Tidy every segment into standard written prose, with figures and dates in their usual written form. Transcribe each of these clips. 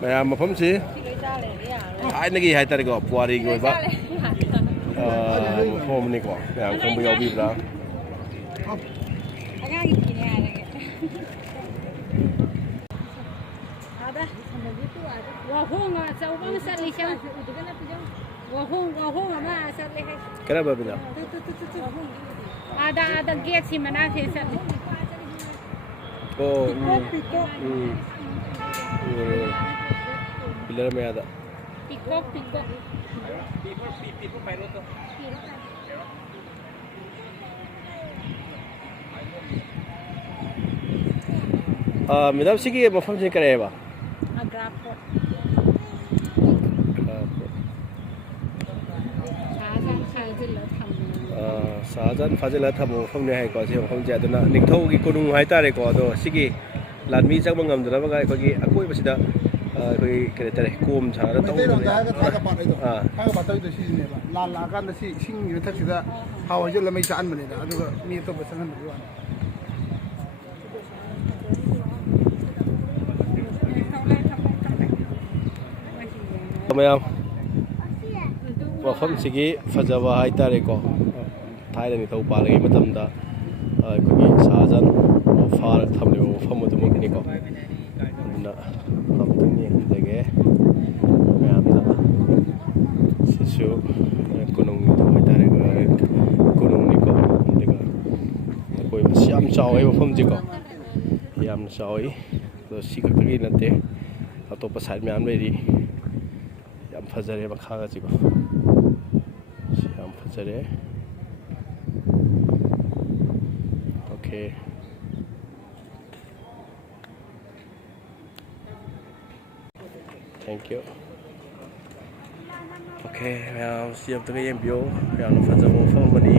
ꯃꯌꯥꯝ ꯃꯐꯝꯁꯤ ꯊꯥꯏꯅꯒꯤ ꯍꯥꯏꯇꯥꯔꯦꯀꯣ ꯄꯨꯋꯥꯔꯤꯒꯤ ꯑꯣꯏꯕ ꯃꯐꯝ ꯑꯃꯅꯤꯀꯣ ꯃꯌꯥꯝ ꯈꯪꯕ ꯌꯥꯎꯕꯤꯕ꯭ꯔꯥ ꯀꯔꯝꯕ ꯕꯤꯅ ada gate si mana sih oh pilar में ada pikok मैडम सिगी मफम से करेगा Agra Fort साजन फाजिला थम मफम ने है को से मफम जे अदना निथौ की कुनुं हाय तारे को अदो सिगी लादमी चंग ngam दरबगा अखोगी अकोय बसिदा अखोई करे तारे कोम छारा तौ थागा पात तो सिने बा लाल लाकान द सि सिंग युथक सिदा हाव जे लमै चान बने दा अदुगा मी तो बसंगन बि वान मयाम मफम सिगी फजबा हाय तारे को थाइला निथौ पालगे मतमदा अखोगी साजन फार थमले मफम अदुमकनी को अदुना हमतनी हंदगे मयामदा सिसु कुनुंग निथौ हाय तारे कुनुंग निको अदुगा कोई मसियाम चावै मफम जिको याम चावै तो सिखकगी नते अतोप साइड में आम लेरी याम फजरे मखागा जिको याम फजरे ओके थैंक यू ओके याम सियम तगे यम बियो याम फजबो फमनी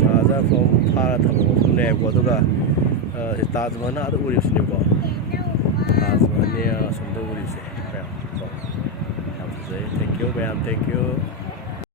साजा फम फारा थम फमने को दुगा ताजमहल अदु उरिसने को ताजमहल ने सुंदर उरिसे याम फजरे thank you ma'am thank you